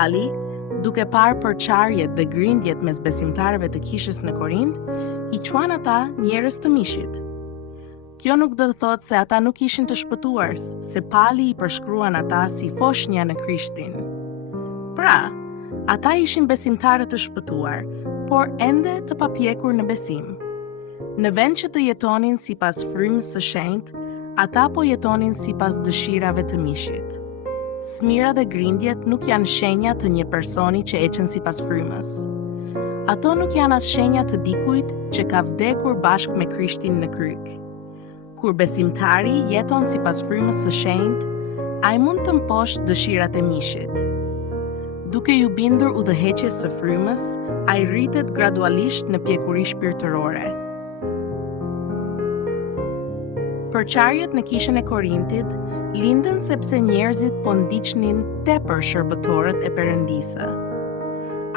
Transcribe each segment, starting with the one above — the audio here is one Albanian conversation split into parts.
Pali, duke parë përçarjet dhe grindjet mes besimtarëve të kishës në Korint, I quan ata njerëz të mishit. Kjo nuk do të thotë se ata nuk ishin të shpëtuar, se Pali I përshkruan ata si foshnja në Krishtin. Pra, ata ishin besimtarë të shpëtuar, por ende të papjekur në besim. Në vend që të jetonin sipas frymës së shenjtë, ata po jetonin sipas dëshirave të mishit. Smira dhe grindjet nuk janë shenja të një personi që eqen sipas frymës. Ato nuk janë as shenja të dikujt që ka vdekur bashkë me Krishtin në kryq. Kur besimtari jeton sipas frymës së shenjtë, ai mund të mposhtë dëshirat e mishit. Duke ju bindur udhëheqjes së frymës, ai rritet gradualisht në pjekuri shpirtërore. Përçarjet në kishën e Korintit lindën sepse njerëzit po ndiqnin tepër shërbëtorët e Perëndisë.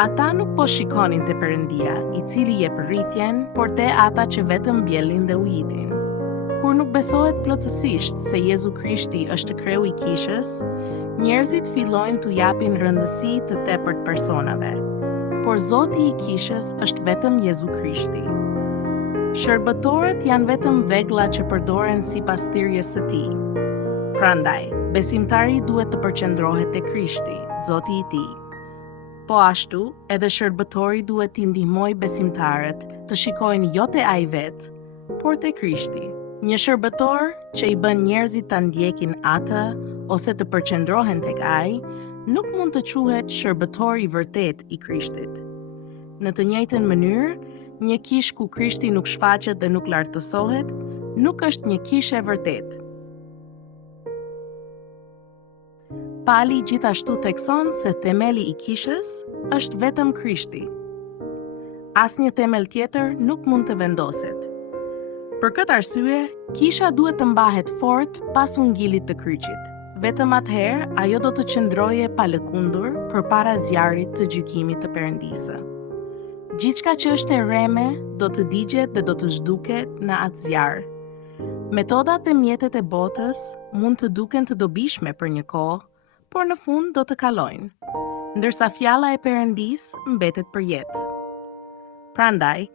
Ata nuk po shikonin te Perëndia, I cili jep rritjen, por te ata që vetëm mbjellin dhe ujitin. Kur nuk besohet plotësisht se Jezu Krishti është kreu I kishës, njerëzit fillojnë t'u japin rëndësi të tepërt personave. Por Zoti I kishës është vetëm Jezu Krishti. Shërbëtorët janë vetëm veglla që përdoren sipas thirrjes së Tij. Prandaj, besimtari duhet të përqendrohet te Krishti, Zoti I tij. Po ashtu, edhe shërbëtori duhet t'i ndihmojë besimtarët të shikojnë jo te ai vet, por te Krishti. Një shërbëtor që I bën njerëzit ta ndjekin atë ose të përqendrohen tek ai, nuk mund të quhet shërbëtor I vërtet I Krishtit. Në të njëjtën mënyrë, një kishë ku Krishti nuk shfaqet dhe nuk lartësohet, nuk është një kishë e vërtet. Pali gjithashtu thekson se themeli I kishës është vetëm Krishti. Asnjë themel tjetër nuk mund të vendoset. Për këtë arsye, kisha duhet të mbahet fort pas ungjilit të kryqit. Vetëm atëherë ajo do të qëndroje pa lëkundur përpara zjarrit të gjykimit të Perëndisë. Gjithçka që është e rreme do të digjet dhe do të zhduket në atë zjarr. Metodat dhe mjetet e botës mund të duken të dobishme për një kohë, por në fund do të kalojnë, ndërsa fjala e Perëndisë mbetet për jetë. Prandaj,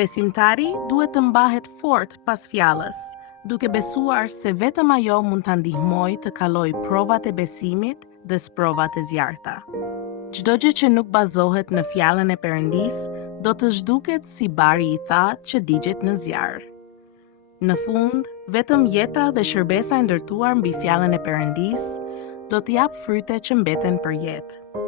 besimtari duhet të mbahet fort pas fjalës, duke besuar se vetëm ajo mund ta ndihmojë të kalojë provat e besimit dhe sprovat e zjarrta. Çdo gjë që nuk bazohet në fjalën e Perëndisë do të zhduket si bari I thatë që digjet në zjarr. Në fund, vetëm jeta dhe shërbesa e ndërtuar mbi fjalën e Perëndisë do të jap fryte që mbeten për jetë.